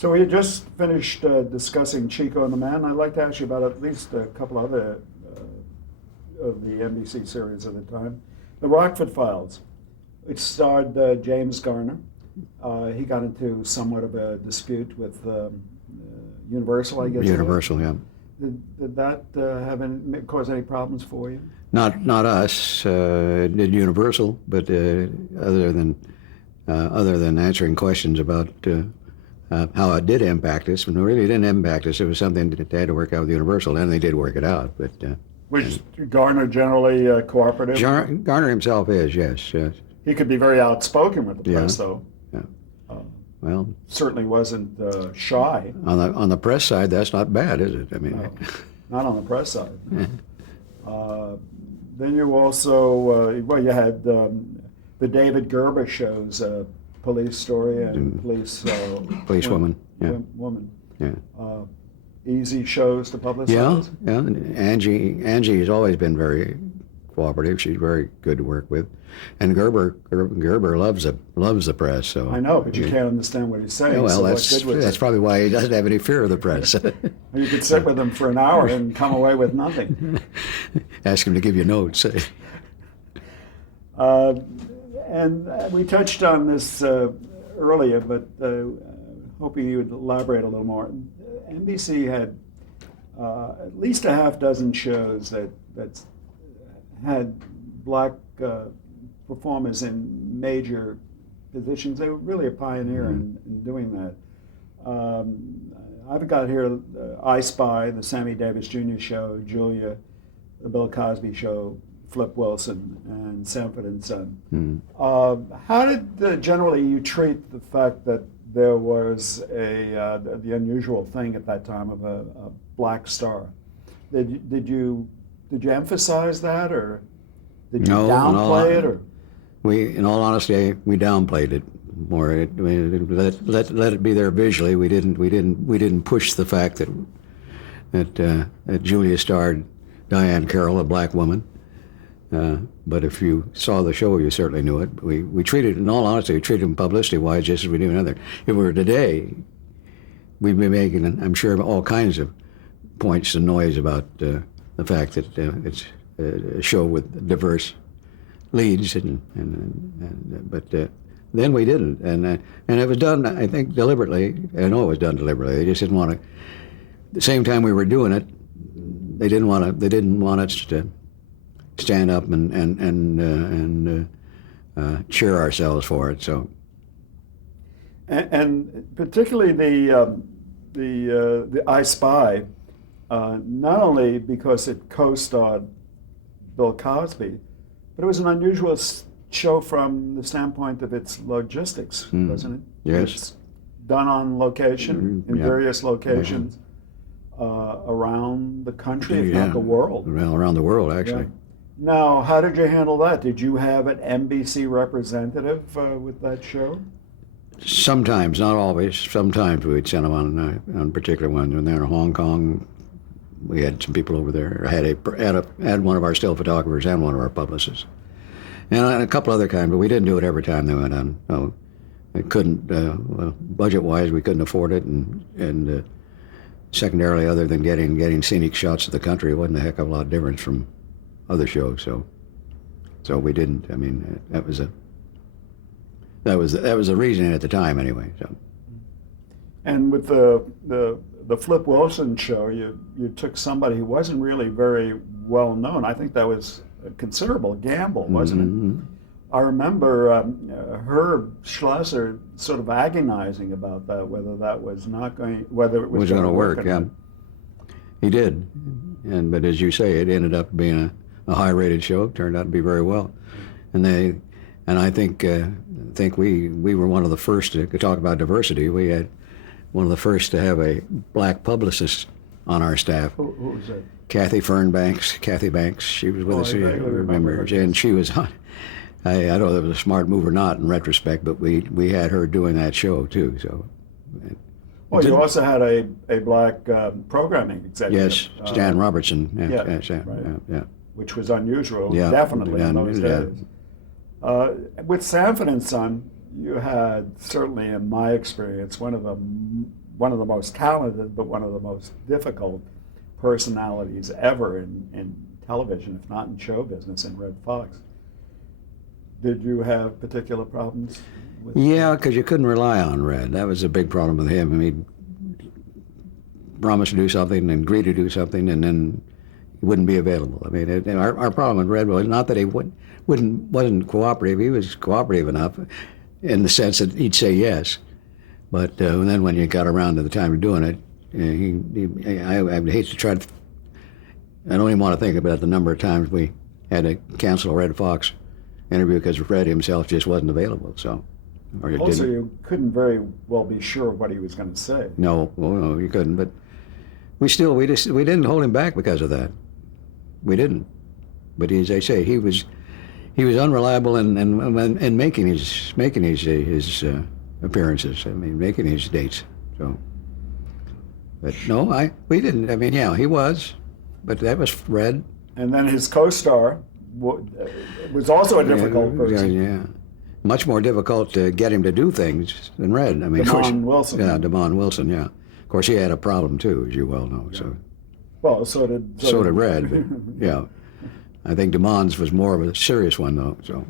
So we had just finished discussing Chico and the Man. I'd like to ask you about at least a couple other of the NBC series of the time. The Rockford Files. It starred James Garner. He got into somewhat of a dispute with Universal, I guess. Universal, yeah. Did that cause any problems for you? Not us. It did Universal, but other than answering questions about how it did impact us, when it really didn't impact us, it was something that they had to work out with Universal, and they did work it out. But was Garner generally cooperative? Garner himself is, yes. He could be very outspoken with the press, though. Yeah. Well, certainly wasn't shy. On the press side, that's not bad, is it? I mean, no, not on the press side. Then you also you had the David Gerber shows, Police Story and Police Woman. Yeah. Woman. Yeah. Easy shows to publicize. Yeah. And Angie has always been very cooperative. She's very good to work with, and Gerber loves the press. So I know, but you can't understand what he's saying. Yeah, well, so that's probably why he doesn't have any fear of the press. You could sit with him for an hour and come away with nothing. Ask him to give you notes. And we touched on this earlier, but hoping you would elaborate a little more. NBC had at least a half dozen shows that had black performers in major positions. They were really a pioneer in doing that. I've got here I Spy, the Sammy Davis Jr. Show, Julia, the Bill Cosby Show, Flip Wilson, and Sanford and Son. How did generally you treat the fact that there was the unusual thing at that time of a black star? Did you emphasize that, or did you downplay it? Or in all honesty, we downplayed it more. Let it be there visually. We didn't push the fact that Julia starred Diane Carroll, a black woman. But if you saw the show, you certainly knew it. We treated, in all honesty, we treated them publicity-wise just as we do another. If we were today, we'd be making, I'm sure, all kinds of points and noise about the fact that it's a show with diverse leads, but then we didn't, and it was done, I think, deliberately. I know it was done deliberately. They just didn't want to. The same time we were doing it, they didn't want us to stand up and cheer ourselves for it. So, and particularly the I Spy, not only because it co-starred Bill Cosby, but it was an unusual show from the standpoint of its logistics, wasn't it? Yes. It's done on location, in various locations around the country, if not the world. Around the world, actually. Yeah. Now, how did you handle that? Did you have an NBC representative with that show? Sometimes, not always. Sometimes we'd send them on particular ones. When they were in Hong Kong, we had some people over there. Had one of our still photographers and one of our publicists, and a couple other kinds. But we didn't do it every time they went on. No, it couldn't. Budget-wise, we couldn't afford it, and secondarily, other than getting scenic shots of the country, it wasn't a heck of a lot of difference from other shows. So we didn't. I mean, that was the reason at the time, anyway. So. And with the Flip Wilson show, you took somebody who wasn't really very well known. I think that was a considerable gamble, wasn't it? I remember Herb Schlosser sort of agonizing about that, whether it was going to work. Yeah, he did, but as you say, it ended up being a high-rated show. It turned out to be very well, and I think we were one of the first to talk about diversity. We had one of the first to have a black publicist on our staff. Who was that? Kathy Banks. She was with us. You remember? And she was on. I don't know if it was a smart move or not in retrospect, but we had her doing that show too. So. Well, you also had a black programming executive. Yes, Stan Robertson. Yeah. Which was unusual, definitely in those days. With Sanford and Son, you had, certainly in my experience, one of the one of the most talented, but one of the most difficult personalities ever in television, if not in show business, in Red Fox. Did you have particular problems with Yeah, because you couldn't rely on Red. That was a big problem with him. I mean, promise to do something and agree to do something, and then he wouldn't be available. I mean, our problem with Red was not that he wasn't cooperative. He was cooperative enough in the sense that he'd say yes. But then when you got around to the time of doing it, I hate to try to, I don't even want to think about the number of times we had to cancel a Red Fox interview because Red himself just wasn't available. So, or it Also, didn't. you couldn't very well be sure of what he was going to say. No, well, no, you couldn't. But we didn't hold him back because of that. We didn't. But as I say, he was unreliable in making his appearances. I mean, making his dates. So, but no, we didn't. I mean, yeah, he was, but that was Red. And then his co-star was also a difficult person. Yeah. Much more difficult to get him to do things than Red. I mean, Damon Wilson. Yeah, Damon Wilson. Yeah. Of course, he had a problem too, as you well know. Yeah. So. Well, so did Red. But, yeah. I think Damon's was more of a serious one though. So.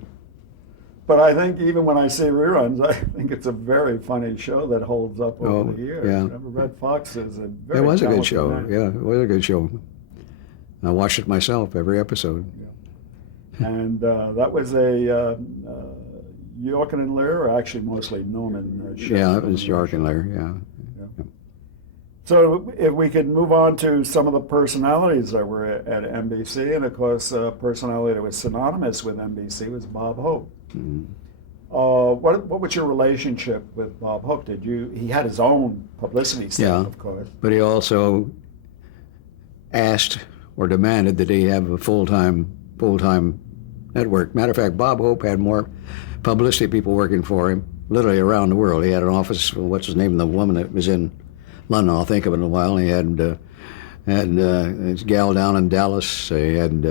But I think even when I see reruns, I think it's a very funny show that holds up over the years. Yeah. Red Fox is a very It was a good show. man. Yeah, it was a good show. I watched it myself every episode. Yeah. And that was a York and Lear, or actually mostly Norman show. Yeah, it was York and Lear. Yeah. So if we could move on to some of the personalities that were at NBC, and of course, a personality that was synonymous with NBC was Bob Hope. Mm-hmm. What was your relationship with Bob Hope? He had his own publicity staff, of course. But he also asked or demanded that he have a full-time network. Matter of fact, Bob Hope had more publicity people working for him, literally around the world. He had an office, what's his name, the woman that was in London, I'll think of it in a while. He had his gal down in Dallas. He had,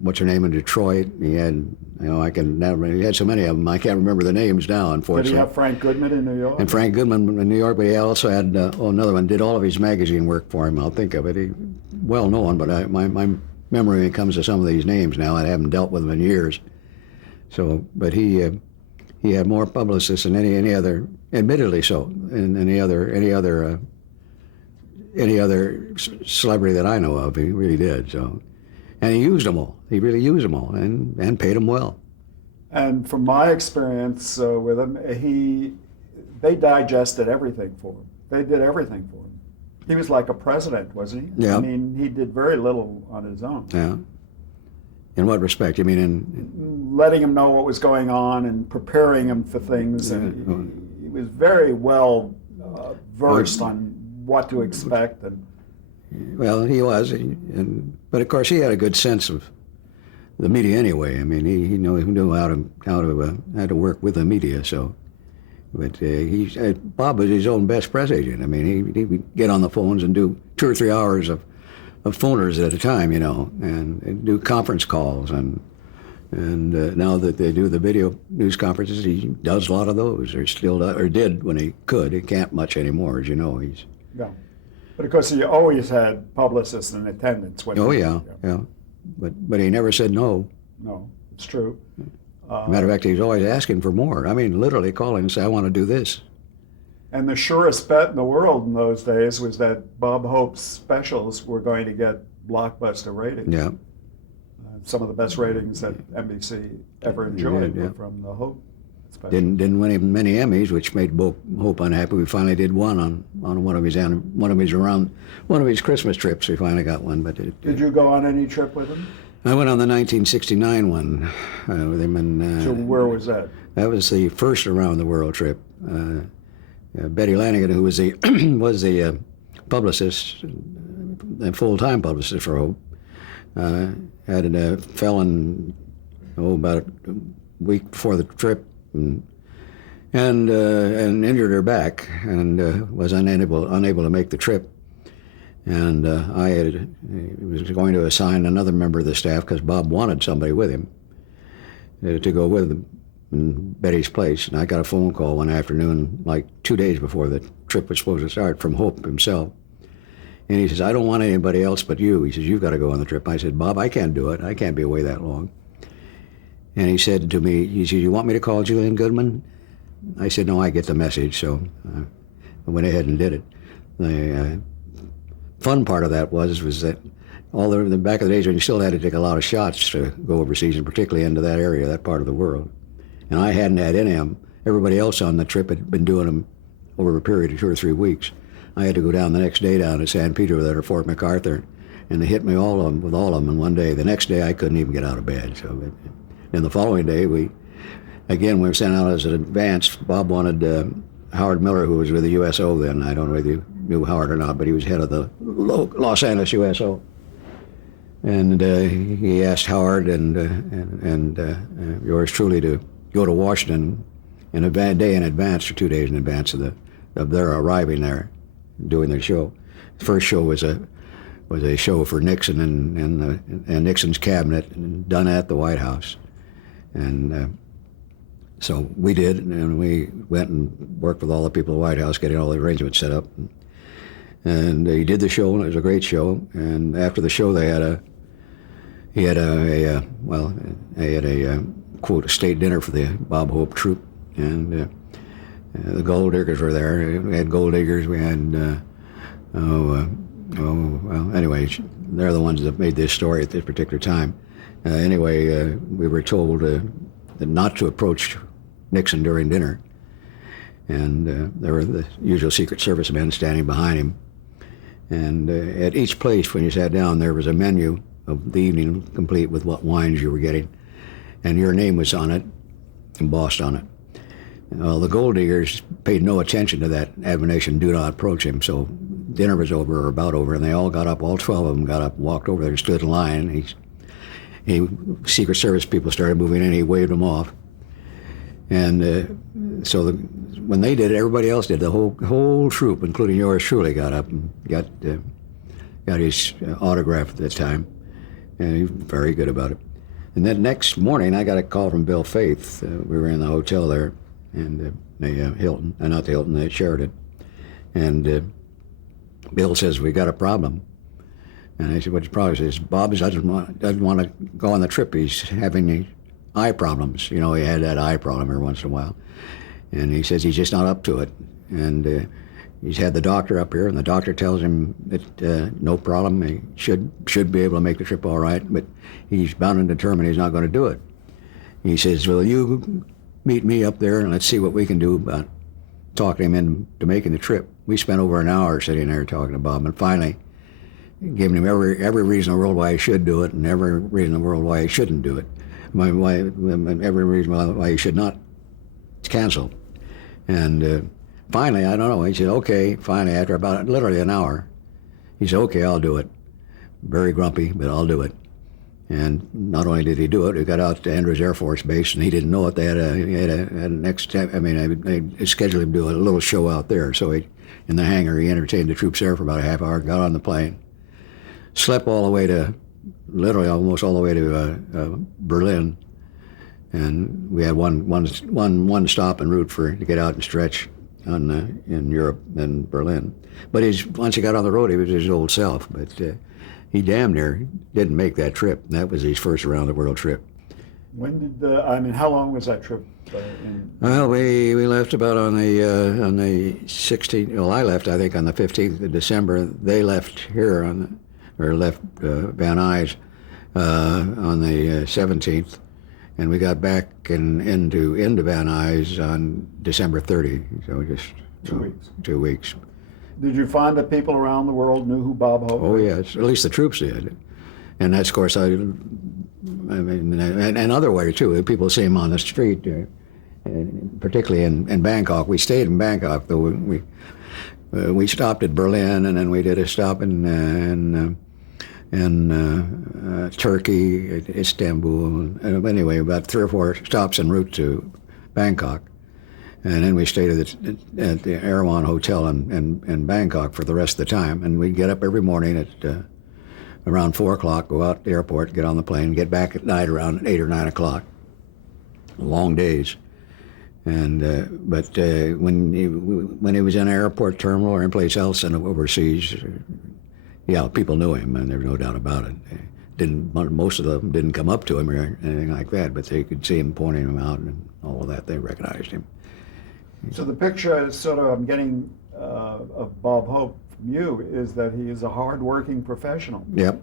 what's her name, in Detroit. He had, he had so many of them, I can't remember the names now, unfortunately. Did he have Frank Goodman in New York? And Frank Goodman in New York, but he also had, another one, did all of his magazine work for him, I'll think of it. He, well known, but my memory when it comes to some of these names now, I haven't dealt with them in years. So, but he had more publicists than any other, admittedly so, and any other celebrity that I know of. He really did. So, and he used them all. He really used them all, and paid them well. And from my experience with him, they digested everything for him. They did everything for him. He was like a president, wasn't he? Yeah. I mean, he did very little on his own. Yeah. In what respect? You mean in letting him know what was going on and preparing him for things. And he was very well versed on what to expect. And well, he was, but of course he had a good sense of the media anyway. I mean, he knew how to work with the media. So, but Bob was his own best press agent. I mean, he would get on the phones and do 2 or 3 hours of phoners at a time, and do conference calls, and now that they do the video news conferences, he does a lot of those, or did when he could. He can't much anymore, as you know. No, but of course he always had publicists in attendance. Yeah. But he never said no. No, it's true. Matter of fact, he was always asking for more. I mean, literally calling and say, "I want to do this." And the surest bet in the world in those days was that Bob Hope's specials were going to get blockbuster ratings. Yeah. Some of the best ratings that NBC ever enjoyed were from the Hope special. Didn't win him many Emmys, which made Hope unhappy. We finally did one on one of his Christmas trips. We finally got one. But did you go on any trip with him? I went on the 1969 one with him, and so where was that? That was the first around the world trip. Betty Lanigan, who was the publicist, the full-time publicist for Hope, fell in about a week before the trip and injured her back and was unable to make the trip. And I was going to assign another member of the staff because Bob wanted somebody with him to go with him. in Betty's place, and I got a phone call one afternoon, like 2 days before the trip was supposed to start, from Hope himself. And he says, I don't want anybody else but you. He says, you've got to go on the trip. I said, Bob, I can't do it. I can't be away that long. And he said to me, he said, you want me to call Julian Goodman? I said, no, I get the message. So I went ahead and did it. The fun part of that was that all the back of the days when you still had to take a lot of shots to go overseas, and particularly into that area, that part of the world. And I hadn't had any of them. Everybody else on the trip had been doing them over a period of 2 or 3 weeks. I had to go down the next day down to San Pedro there at Fort MacArthur, and they hit me with all of them in one day. The next day I couldn't even get out of bed. So, and the following day we were sent out as an advance. Bob wanted Howard Miller, who was with the USO then. I don't know whether you knew Howard or not, but he was head of the Los Angeles USO. And he asked Howard and yours truly to go to Washington in a day in advance, or 2 days in advance of their arriving there, doing their show. The first show was a show for Nixon and Nixon's cabinet, done at the White House. And so we did, and we went and worked with all the people at the White House, getting all the arrangements set up. And he did the show, and it was a great show. And after the show, he had a quote, a state dinner for the Bob Hope troupe, and the Gold Diggers were there. We had Gold Diggers. We had anyway, they're the ones that made this story at this particular time. We were told that not to approach Nixon during dinner, and there were the usual Secret Service men standing behind him. And at each place, when you sat down, there was a menu of the evening, complete with what wines you were getting, and your name was on it, embossed on it. Well, the Gold Diggers paid no attention to that admonition, do not approach him. So dinner was over, or about over, and they all got up, all 12 of them got up, walked over there, stood in line. Secret Service people started moving in, he waved them off. And when they did it, everybody else did. The whole troop, including yours truly, got up and got his autograph at that time. And he was very good about it. And then next morning, I got a call from Bill Faith. We were in the hotel there, and the Sheraton. And Bill says, we got a problem. And I said, what's the problem? He says, Bob doesn't want to go on the trip. He's having eye problems. You know, he had that eye problem every once in a while. And he says he's just not up to it. And he's had the doctor up here, and the doctor tells him that no problem. He should be able to make the trip all right, but he's bound and determined he's not going to do it. He says, well, you meet me up there, and let's see what we can do about talking him into making the trip. We spent over an hour sitting there talking to Bob, and finally giving him every reason in the world why he should do it, and every reason in the world why he shouldn't do it. Every reason why he should not cancel. And finally, I don't know, he said, okay, finally, after about literally an hour, he said, okay, I'll do it. Very grumpy, but I'll do it. And not only did he do it, he got out to Andrews Air Force Base, and he didn't know it. They had they scheduled him to do a little show out there. So in the hangar, he entertained the troops there for about a half hour, got on the plane, slept all the way to, literally almost all the way to Berlin. And we had one stop en route to get out and stretch in Europe and Berlin. But once he got on the road, he was his old self. But he damn near didn't make that trip. That was his first around the world trip. When did how long was that trip? Well, we left about on the 16th. Well, I left, I think, on the 15th of December. They left here left Van Nuys on the 17th. And we got back into Van Nuys on December 30. So just 2 weeks. 2 weeks. Did you find that people around the world knew who Bob Hope was? Oh yes, at least the troops did. And that's, of course, and other ways too. People see him on the street, particularly in Bangkok. We stayed in Bangkok, though. We stopped at Berlin, and then we did a stop in Turkey, Istanbul. Anyway, about 3 or 4 stops en route to Bangkok. And then we stayed at the Erewhon Hotel in Bangkok for the rest of the time. And we'd get up every morning at around 4 o'clock, go out to the airport, get on the plane, get back at night around 8 or 9 o'clock. Long days. And when he was in an airport terminal or anyplace else and overseas, yeah, people knew him, and there's no doubt about it. Most of them didn't come up to him or anything like that, but they could see him pointing him out and all of that. They recognized him. So the picture is sort of, I'm getting of Bob Hope from you, is that he is a hard-working professional. Yep,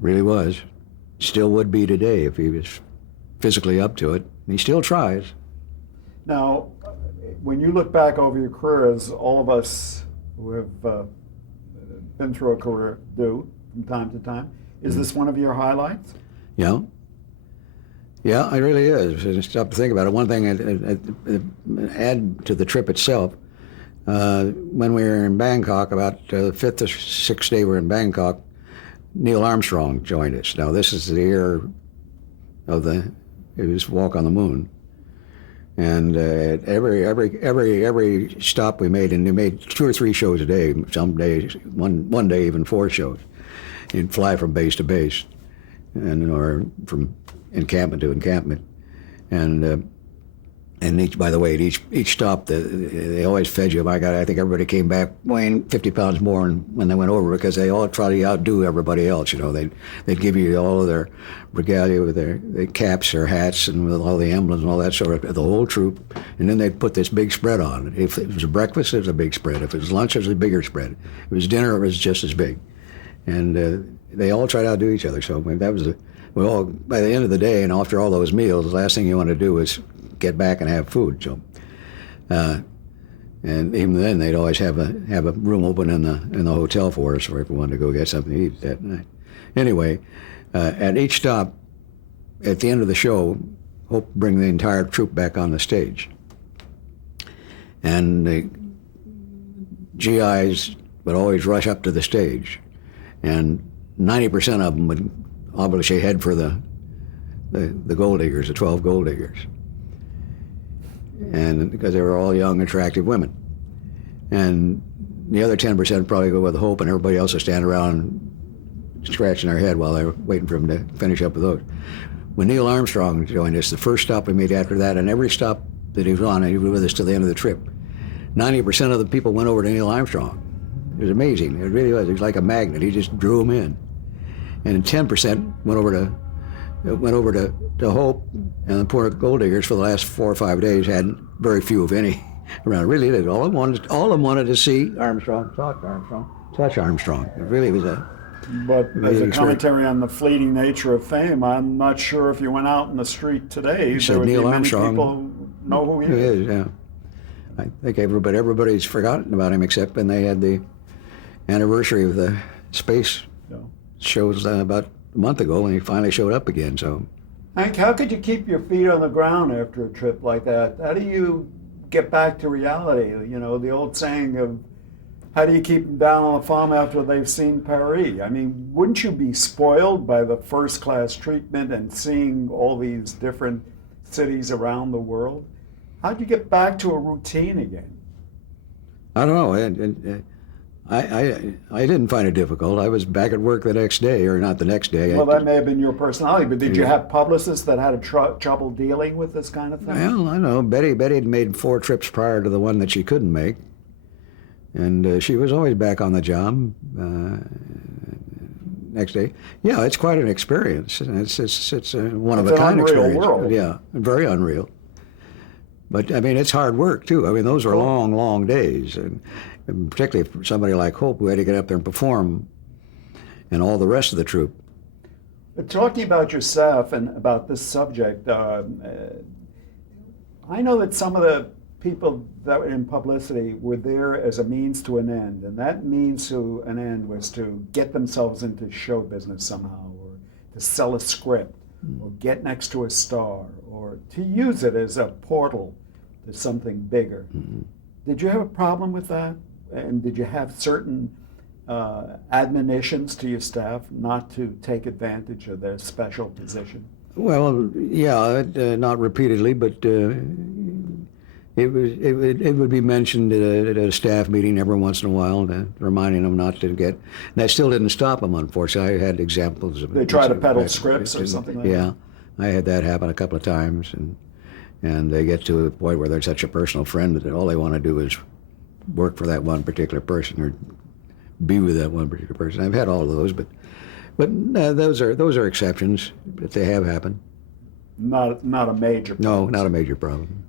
really was. Still would be today if he was physically up to it. He still tries. Now, when you look back over your career, as all of us who have been through a career do from time to time, is this one of your highlights? Yeah. Yeah, it really is. Just stop to think about it. One thing, add to the trip itself, when we were in Bangkok, about the fifth or sixth day we were in Bangkok, Neil Armstrong joined us. Now, this is the year of his walk on the moon. And every stop we made, and we made 2 or 3 shows a day, some days, one day even 4 shows. You'd fly from base to base, or from encampment to encampment. And by the way, at each stop, they always fed you. My God, I think everybody came back weighing 50 pounds more when they went over, because they all try to outdo everybody else. They'd give you all of their regalia with their caps or hats and with all the emblems and all that sort of, the whole troop. And then they'd put this big spread on. If it was a breakfast, it was a big spread. If it was lunch, it was a bigger spread. If it was dinner, it was just as big. And they all tried to outdo each other. So that was by the end of the day, and after all those meals, the last thing you want to do is get back and have food. So, and even then, they'd always have a room open in the hotel for us, if we wanted to go get something to eat that night. Anyway, at each stop, at the end of the show, Hope bring the entire troop back on the stage, and the GIs would always rush up to the stage, and 90% of them would obviously head for the gold diggers, the 12 gold diggers. And because they were all young, attractive women. And the other 10% probably go with Hope, and everybody else will stand around scratching their head while they were waiting for him to finish up with those. When Neil Armstrong joined us, the first stop we made after that, and every stop that he was on, and he was with us till the end of the trip, 90% of the people went over to Neil Armstrong. It was amazing. It really was. He was like a magnet. He just drew them in. And 10% went over to Hope, and the poor gold diggers for the last 4 or 5 days had very few, if any, around. Really did. All of them wanted to see Armstrong, touch Armstrong. It really was a. But as a commentary on the fleeting nature of fame, I'm not sure if you went out in the street today, there would Neil be many Armstrong, people who know who he is. Yeah. I think everybody's forgotten about him, except when they had the anniversary of the space shows about a month ago when he finally showed up again. So, Hank, how could you keep your feet on the ground after a trip like that? How do you get back to reality? The old saying of, how do you keep them down on the farm after they've seen Paris? I mean, wouldn't you be spoiled by the first-class treatment and seeing all these different cities around the world? How'd you get back to a routine again? I don't know. I didn't find it difficult. I was back at work the next day, or not the next day. Well, that may have been your personality, but did you have publicists that had trouble dealing with this kind of thing? Well, I know. Betty had made 4 trips prior to the one that she couldn't make, and she was always back on the job next day. Yeah, it's quite an experience. It's one of a kind experience. World. Yeah, very unreal. But I mean, it's hard work too. I mean, those are long, long days, and particularly for somebody like Hope, who had to get up there and perform, and all the rest of the troupe. But talking about your staff and about this subject, I know that some of the people that were in publicity were there as a means to an end, and that means to an end was to get themselves into show business somehow, or to sell a script, or get next to a star, or to use it as a portal to something bigger. Mm-hmm. Did you have a problem with that? And did you have certain admonitions to your staff not to take advantage of their special position? Well, yeah, not repeatedly, but it would be mentioned at a staff meeting every once in a while, reminding them not to get. And that still didn't stop them, unfortunately. I had examples of. They try to peddle scripts or something like that. Yeah, I had that happen a couple of times, and they get to a point where they're such a personal friend that all they want to do is work for that one particular person or be with that one particular person. I've had all of those, but those are exceptions, but they have happened. Not a major problem. No, not a major problem.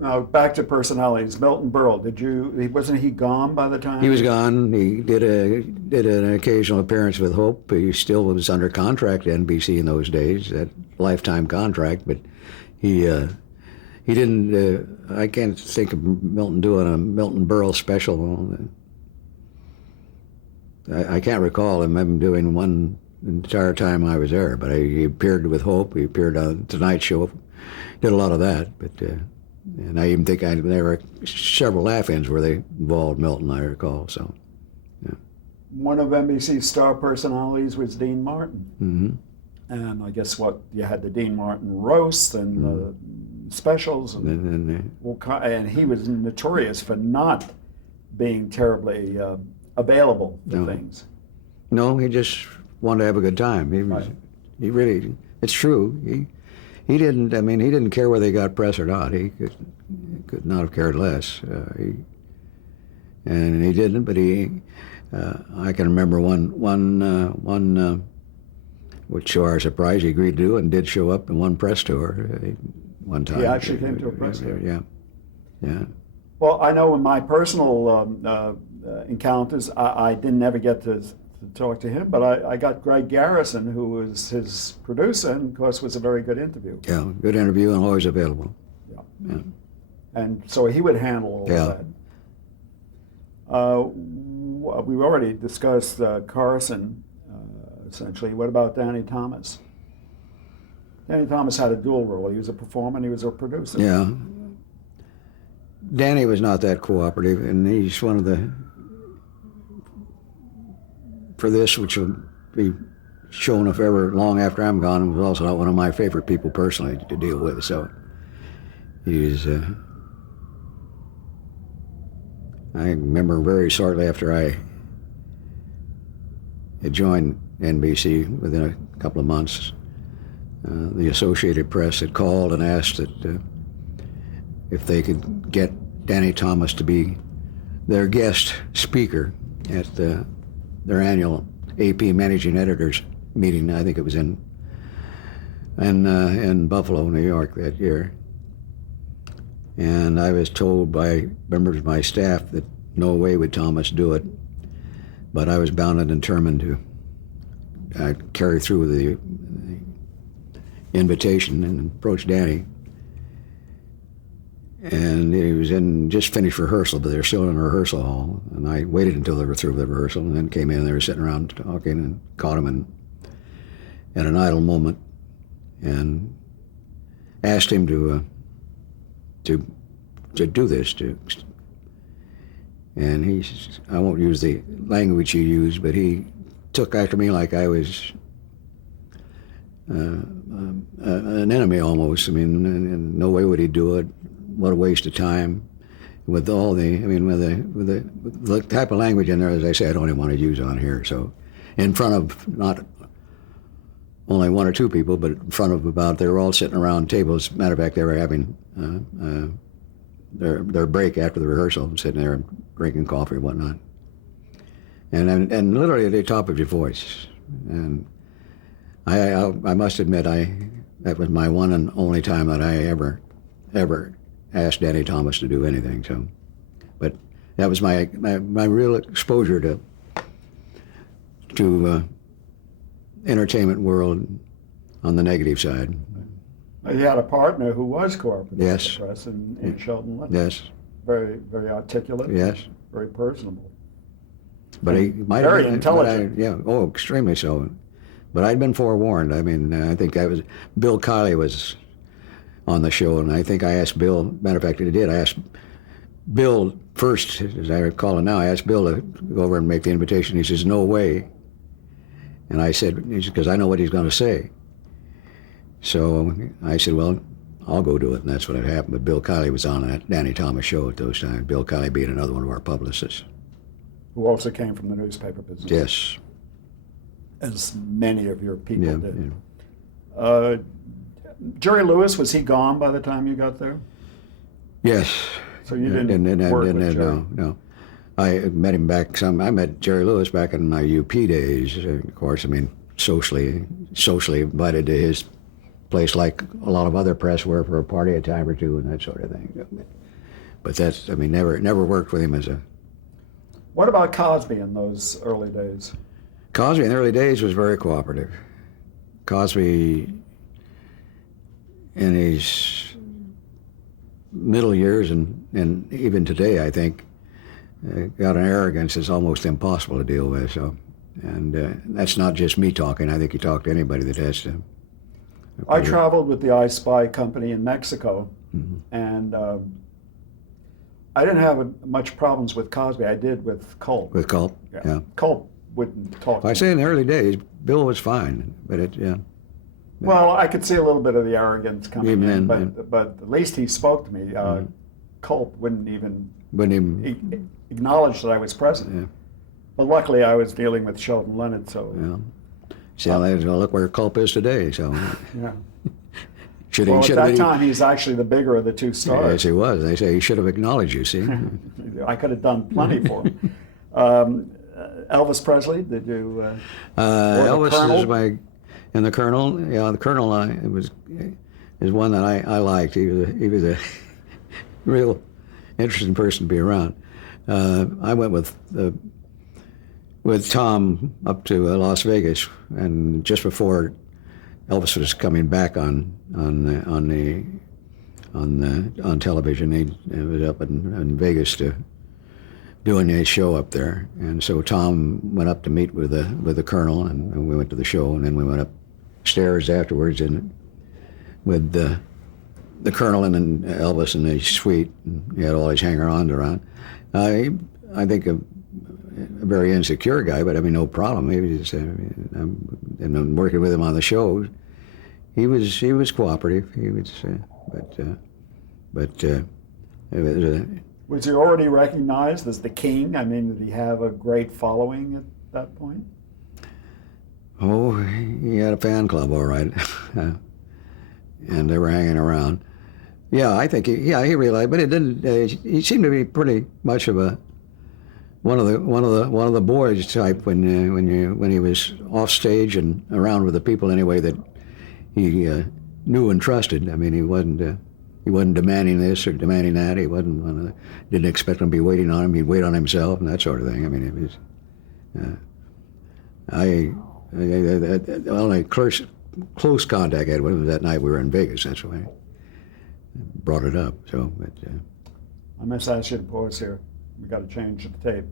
Now, back to personalities. Milton Berle, wasn't he gone by the time? He was gone. He did an occasional appearance with Hope. He still was under contract to NBC in those days, that lifetime contract, but he didn't, I can't think of Milton doing a Milton Berle special. I can't recall him doing one entire time I was there, but he appeared with Hope. He appeared on the Tonight Show. Did a lot of that, but and I even think there were several laugh-ins where they involved Milton, I recall. So, yeah. One of NBC's star personalities was Dean Martin. Mm-hmm. And I guess you had the Dean Martin roast and the specials, and he was notorious for not being terribly available for things. No, he just wanted to have a good time. He really, it's true. He didn't care whether he got press or not. He could not have cared less. And he didn't, but I can remember one which to our surprise he agreed to do and did show up in one press tour one time. He actually came to a press tour. Yeah. Well, I know in my personal encounters, I didn't ever get to talk to him, but I got Greg Garrison, who was his producer, and of course was a very good interview. Yeah, good interview and always available. Yeah. And so he would handle all of that. We've already discussed Carson, essentially. What about Danny Thomas? Danny Thomas had a dual role. He was a performer and he was a producer. Yeah. Danny was not that cooperative, and he's one of the, for this, which will be shown if ever long after I'm gone, was also not one of my favorite people personally to deal with. So he's, I remember very shortly after I had joined NBC, within a couple of months, the Associated Press had called and asked that if they could get Danny Thomas to be their guest speaker at their annual AP Managing Editors meeting. I think it was in Buffalo, New York that year. And I was told by members of my staff that no way would Thomas do it, but I was bound and determined to carry through the invitation and approach Danny. And he was just finished rehearsal, but they were still in the rehearsal hall. And I waited until they were through the rehearsal, and then came in and they were sitting around talking, and caught him at an idle moment and asked him to do this. And I won't use the language he used, but he took after me like I was an enemy almost. I mean, in no way would he do it. What a waste of time. With all with the type of language in there, as I say, I don't even want to use on here. So, in front of not only one or two people, but in front of they were all sitting around tables. Matter of fact, they were having their break after the rehearsal, sitting there drinking coffee and whatnot. And literally at the top of your voice. And I must admit, that was my one and only time that I ever asked Danny Thomas to do anything. So, but that was my real exposure to entertainment world on the negative side. He had a partner who was cooperative yes. with the press in Sheldon Linden. Yes. Very, very articulate. Yes. Very personable. But he might have very been, intelligent. Extremely so. But I'd been forewarned. I mean, I think that was Bill Kiley was on the show, and I think I asked Bill. Matter of fact, I did. I asked Bill first, as I recall it now. I asked Bill to go over and make the invitation. He says, "No way." And I said, because I know what he's going to say. So I said, well, I'll go do it, and that's what had happened. But Bill Kiley was on that Danny Thomas show at those times. Bill Kiley being another one of our publicists. Who also came from the newspaper business. Yes. As many of your people did. Jerry Lewis, was he gone by the time you got there? Yes. So you didn't work with Jerry? No. I met him back I met Jerry Lewis back in my UP days, of course. I mean, socially invited to his place like a lot of other press were for a party a time or two and that sort of thing. But that's, I mean, never worked with him as a... What about Cosby in those early days? Cosby in the early days was very cooperative. Cosby, in his middle years and even today, I think, got an arrogance that's almost impossible to deal with. So, and that's not just me talking. I think you talk to anybody that has to. I traveled with the I Spy company in Mexico, and I didn't have much problems with Cosby. I did with Culp. With Culp, yeah. Culp wouldn't talk to I me. say in the early days, Bill was fine, but yeah. Well, I could see a little bit of the arrogance coming Even in, then, but at least he spoke to me. Culp wouldn't even acknowledge that I was present. Yeah. But luckily, I was dealing with Sheldon Leonard, so Yeah. See how look where Culp is today. So yeah. should Well, at should that have time, he's actually the bigger of the two Yes, stars. he was. They say he should have acknowledged you. See, I could have done plenty for him. Elvis Presley, did you? Or the Elvis Colonel? is my, and the Colonel. Yeah, the Colonel. Is one that I liked. He was a real interesting person to be around. I went with Tom up to Las Vegas, and just before Elvis was coming back on television, he was up in Vegas doing a show up there, and so Tom went up to meet with the Colonel, and we went to the show, and then we went upstairs afterwards and with the Colonel and then Elvis in the suite. And he had all his hanger-ons around. I think a very insecure guy, but I mean, no problem. He was, and then working with him on the show, he was cooperative. He was, but it was Was he already recognized as the king? I mean, did he have a great following at that point? Oh, he had a fan club, all right, and they were hanging around. Yeah, I think he realized, but it didn't. He seemed to be pretty much of one of the boys type when he was off stage and around with the people anyway that he knew and trusted. I mean, he wasn't demanding this or demanding that. He didn't expect them to be waiting on him. He'd wait on himself and that sort of thing. I mean, it was. The only close contact I had with him was that night we were in Vegas. That's why I brought it up. So, but I must ask you to pause here. We got to change the tape.